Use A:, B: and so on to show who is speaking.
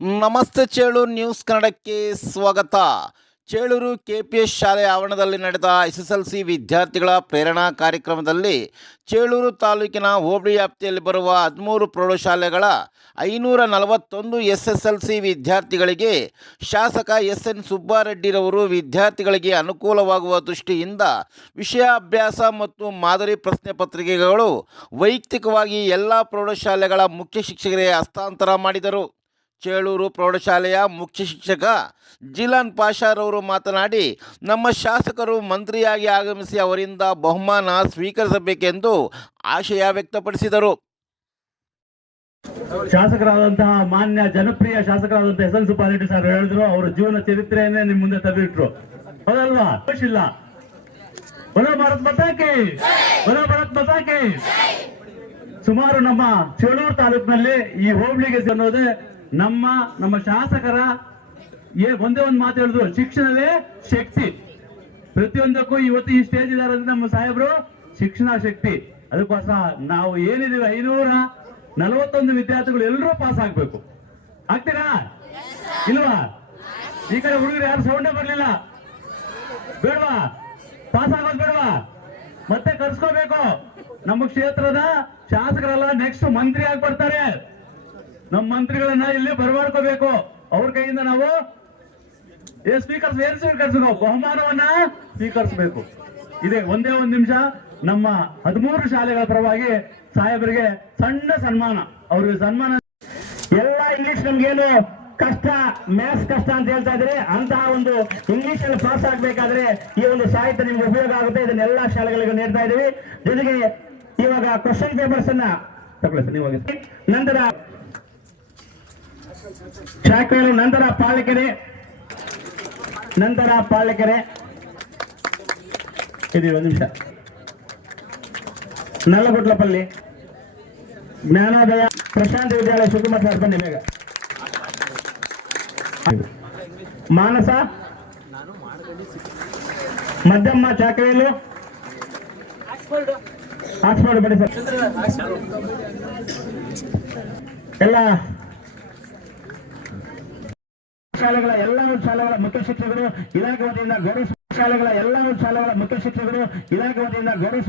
A: ನಮಸ್ತೆ ಚೇಳೂರು ನ್ಯೂಸ್ ಕನ್ನಡಕ್ಕೆ ಸ್ವಾಗತ. ಚೇಳೂರು ಕೆಪಿಎಸ್ ಶಾಲೆ ಆವರಣದಲ್ಲಿ ನಡೆದ ಎಸ್ ಎಸ್ ಎಲ್ ಸಿ ವಿದ್ಯಾರ್ಥಿಗಳ ಪ್ರೇರಣಾ ಕಾರ್ಯಕ್ರಮದಲ್ಲಿ ಚೇಳೂರು ತಾಲೂಕಿನ ಹೋಬಳಿ ವ್ಯಾಪ್ತಿಯಲ್ಲಿ ಬರುವ ಹದಿಮೂರು ಪ್ರೌಢಶಾಲೆಗಳ ಐನೂರ ನಲವತ್ತೊಂದು ಎಸ್ ಎಸ್ ಎಲ್ ಸಿ ವಿದ್ಯಾರ್ಥಿಗಳಿಗೆ ಶಾಸಕ ಎಸ್ ಎನ್ ಸುಬ್ಬಾರೆಡ್ಡಿರವರು ವಿದ್ಯಾರ್ಥಿಗಳಿಗೆ ಅನುಕೂಲವಾಗುವ ದೃಷ್ಟಿಯಿಂದ ವಿಷಯಾಭ್ಯಾಸ ಮತ್ತು ಮಾದರಿ ಪ್ರಶ್ನೆ ಪತ್ರಿಕೆಗಳು ವೈಯಕ್ತಿಕವಾಗಿ ಎಲ್ಲ ಪ್ರೌಢಶಾಲೆಗಳ ಮುಖ್ಯ ಶಿಕ್ಷಕರಿಗೆ ಹಸ್ತಾಂತರ ಮಾಡಿದರು. ಚೇಳೂರು ಪ್ರೌಢಶಾಲೆಯ ಮುಖ್ಯ ಶಿಕ್ಷಕ ಜಿಲಾನ್ ಪಾಷಾರವರು ಮಾತನಾಡಿ, ನಮ್ಮ ಶಾಸಕರು ಮಂತ್ರಿಯಾಗಿ ಆಗಮಿಸಿ ಅವರಿಂದ ಬಹುಮಾನ ಸ್ವೀಕರಿಸಬೇಕೆಂದು ಆಶಯ ವ್ಯಕ್ತಪಡಿಸಿದರು.
B: ಶಾಸಕರಾದಂತಹ ಮಾನ್ಯ ಜನಪ್ರಿಯ ಶಾಸಕರಾದಂತಹ ಎಸ್ ಎನ್ ಸುಬ್ಬಾರೆಡ್ಡಿ ಸರ್ ಹೇಳಿದ್ರು, ಅವರ ಜೀವನ ಚರಿತ್ರೆಯನ್ನೇ ನಿಮ್ ಮುಂದೆ ತಂದಿಟ್ರು ಹೌದಲ್ವಾ? ಇಲ್ಲ. ಬಲೋ ಭಾರತ್ ಮತಾಕಿ ಬಲೋ ಭಾರತ್ ಮತಾಕಿ ಸುಮಾರು ನಮ್ಮ ಚೇಳೂರು ತಾಲೂಕಿನಲ್ಲಿ ಈ ಹೋಬಳಿಗೆ ಅನ್ನೋದೇ ನಮ್ಮ ನಮ್ಮ ಶಾಸಕರ ಏ, ಒಂದೇ ಒಂದು ಮಾತು ಹೇಳಿದ್ರು ಶಿಕ್ಷಣವೇ ಶಕ್ತಿ. ಪ್ರತಿಯೊಂದಕ್ಕೂ ಇವತ್ತು ಈ ಸ್ಟೇಜ್ ಇದ್ದಾರೆ ನಮ್ಮ ಸಾಹೇಬರು ಶಿಕ್ಷಣ ಶಕ್ತಿ. ಅದಕ್ಕೋಸ್ಕರ ನಾವು ಏನಿದೀವಿ ಐನೂರ ನಲವತ್ತೊಂದು ವಿದ್ಯಾರ್ಥಿಗಳು ಎಲ್ಲರೂ ಪಾಸ್ ಆಗ್ಬೇಕು. ಆಗ್ತೀರಾ? ಇಲ್ವಾ? ಈ ಕಡೆ ಹುಡುಗರು ಯಾರು ಸೌಂಡೇ ಬರ್ಲಿಲ್ಲ. ಬೇಡವಾ? ಪಾಸ್ ಆಗೋದು ಬೇಡವಾ? ಮತ್ತೆ ಕರ್ಸ್ಕೋಬೇಕು. ನಮ್ಮ ಕ್ಷೇತ್ರದ ಶಾಸಕರೆಲ್ಲ ನೆಕ್ಸ್ಟ್ ಮಂತ್ರಿ ಆಗಿ ನಮ್ಮ ಮಂತ್ರಿಗಳನ್ನ ಇಲ್ಲಿ ಬರಮಾಡ್ಕೋಬೇಕು. ಅವ್ರ ಕೈಯಿಂದ ನಾವು ಏ ಸ್ಪೀಕರ್ಸ್ ಏನ್ ಸ್ವೀಕರಿಸಬೇಕು ಬಹುಮಾನವನ್ನ ಸ್ವೀಕರಿಸಬೇಕು. ಇದೆ ಒಂದೇ ಒಂದ್ ನಿಮಿಷ. ನಮ್ಮ ಹದಿಮೂರು ಶಾಲೆಗಳ ಪರವಾಗಿ ಸಾಹೇಬರಿಗೆ ಸಣ್ಣ ಸನ್ಮಾನ. ಅವ್ರಿಗೆ ಸನ್ಮಾನ. ಎಲ್ಲ ಇಂಗ್ಲಿಷ್ ನಮ್ಗೇನು ಕಷ್ಟ ಮ್ಯಾಥ್ಸ್ ಕಷ್ಟ ಅಂತ ಹೇಳ್ತಾ ಇದ್ರೆ ಅಂತಹ ಒಂದು ಇಂಗ್ಲಿಷ್ ಅಲ್ಲಿ ಪಾಸ್ ಆಗ್ಬೇಕಾದ್ರೆ ಈ ಒಂದು ಸಾಹಿತ್ಯ ನಿಮ್ಗೆ ಉಪಯೋಗ ಆಗುತ್ತೆ. ಇದನ್ನೆಲ್ಲ ಶಾಲೆಗಳಿಗೂ ನೀಡ್ತಾ ಇದೀವಿ. ಜೊತೆಗೆ ಇವಾಗ ಕ್ವಶನ್ ಪೇಪರ್ಸ್ ಅನ್ನ ತಗೊಳ್ಳಿ ಸರ್ ನಂತರ ಶಾಖೆಗಳು ನಂತರ ಪಾಲಕೆರೆ ನಂತರ ಪಾಲಿಕೆರೆ ಇದು ಒಂದು ನಿಮಿಷ. ನಲ್ಲಗುಟ್ಲಪಲ್ಲಿ ಜ್ಞಾನೋದಯ ಪ್ರಶಾಂತ ವಿದ್ಯಾಲಯ ಶಿವಕುಮಾರ್ ಸರ್ ಬೇಗ. ಮಾನಸ, ಮಧ್ಯಮ್ಮ ಚಾಕರೇಲು ಆಕ್ಸ್ಫೋರ್ಡ್ ಬನ್ನಿ ಸರ್. ಎಲ್ಲ ಶಾಲೆಗಳ ಎಲ್ಲ ಶಾಲೆಗಳ ಮುಖ್ಯ ಶಿಕ್ಷಕರು, ಇಲಾಖೆ ವತಿಯಿಂದ ಗೌರವ ಶಾಲೆಗಳ ಎಲ್ಲ ಶಾಲೆಗಳ ಮುಖ್ಯ ಶಿಕ್ಷಕರು, ಇಲಾಖೆ ವತಿಯಿಂದ ಗೌರವ